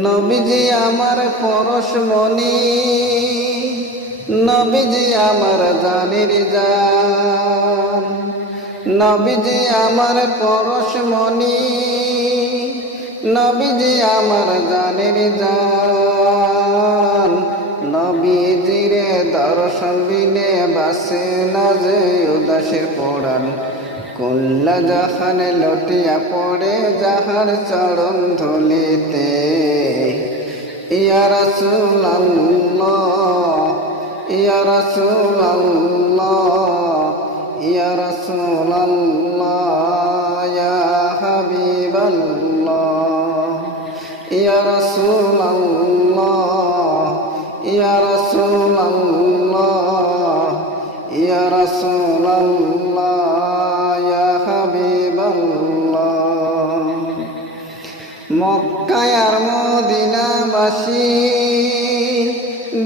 নবীজি আমার পরশমণি নবীজি আমার জানির জান, নবীজি আমার পরশমণি নবীজি আমার জানির জান। নবীজির দর্শন বিনে বাসে না যে উদাসের পড়ান কুল্লা জাহানে লটিয়া পড়ে, যাহার চরণ ধুলিতে, ইয়া রাসূলুল্লাহ ইয়া রাসূলুল্লাহ ইয়া রাসূলুল্লাহ, ইয়া হাবিবাল্লাহ, ইয়া রাসূলুল্লাহ ইয়া রাসূলুল্লাহ, ইয়া মক্কায় আর মদিনাবাসী।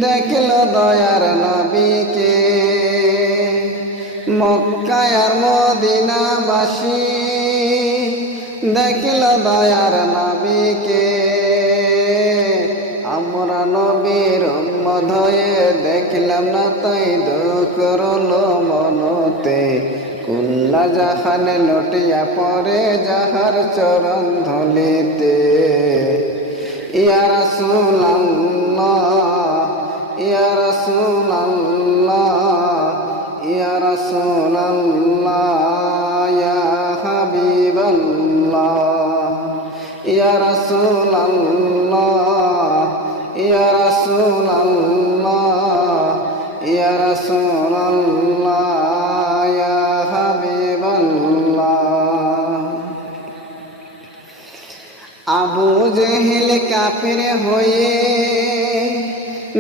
দেখল দয়ার নবীকে। মক্কায় আর মদিনাবাসী। দেখল দয়ার নবীকে। আমরা নবীর হয়ে দেখলাম না তাই দুঃখ রলো মনতে। কুল্লা জাহানে লটিয়া পরে যাহার চরণ ধলিতে। ইয়া রাসূলুল্লাহ ইয়া রাসূলুল্লাহ ইয়া রাসূলুল্লাহ, ইয়া হাবিবাল্লাহ। ইয়া রাসূলুল্লাহ ইয়া রাসূলুল্লাহ ইয়া রাসূলুল্লাহ। জেহেল কাফির হয়ে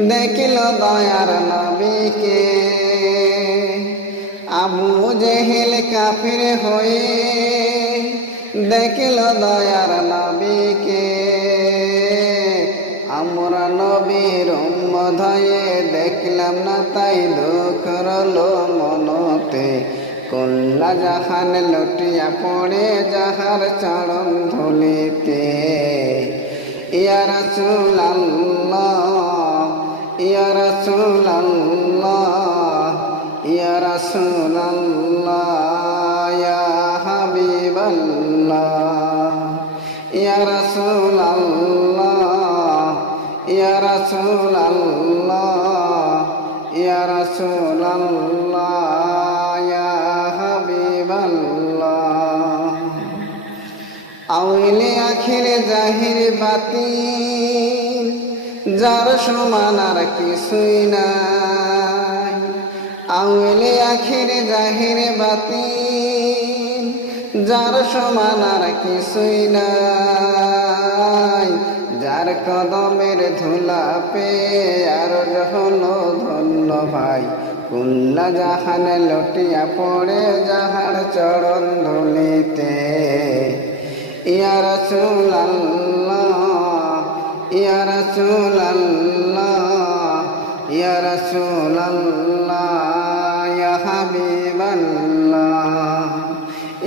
দেখিল দয়ার নবীকে। আবু জেহেল কাফির হয়ে দেখিল দয়ার নবীকে। আমরা নবীর উম্মধয়ে দেখলাম না তাই দুঃখ রলো মনতে। কল্লা জাহান লটিয়া পড়ে যাহার চরণ ধুলিতে। ইয়া রাসূলুল্লাহ ইয়া রাসূলুল্লাহ ইয়া রাসূলুল্লাহ ইয়া হাবিবাল্লাহ ইয়া রাসূলুল্লাহ ইয়া ইয়া আউলে আখিরে জাহির বাতি যার সমান আর কিছুই নাই। আউলে আখিরে জাহির বাতি যার সমান আর কিছুই নাই। যার কদমের ধুলা পে আর হলো ধন্য ভাই কুল্লা জাহানে লটিয়া পড়ে যাহার চরণ ধুলিতে। ইয়া রাসূলুল্লাহ ইয়া রাসূলুল্লাহ ইয়া রাসূলুল্লাহ, ইয়া হাবিবাল্লাহ,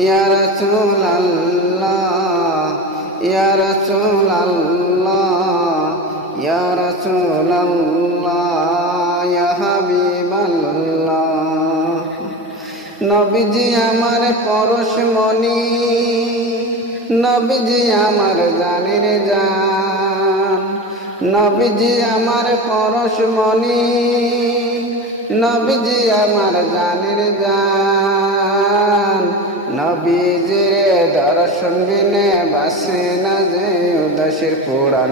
ইয়া রাসূলুল্লাহ ইয়া রাসূলুল্লাহ ইয়া রাসূলুল্লাহ। নবীজি আমার পরশমণি নবীজি আমার জানির জান, নবীজি আমার পরশমণি নবীজি আমার জানির জান। নবীজির দর্শন বিনে বাসে না যে উদাসের পুরাণ,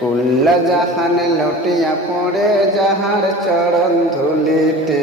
কুল্লা জাহানে লটিয়া পড়ে যাহার চরণ ধুলিতে।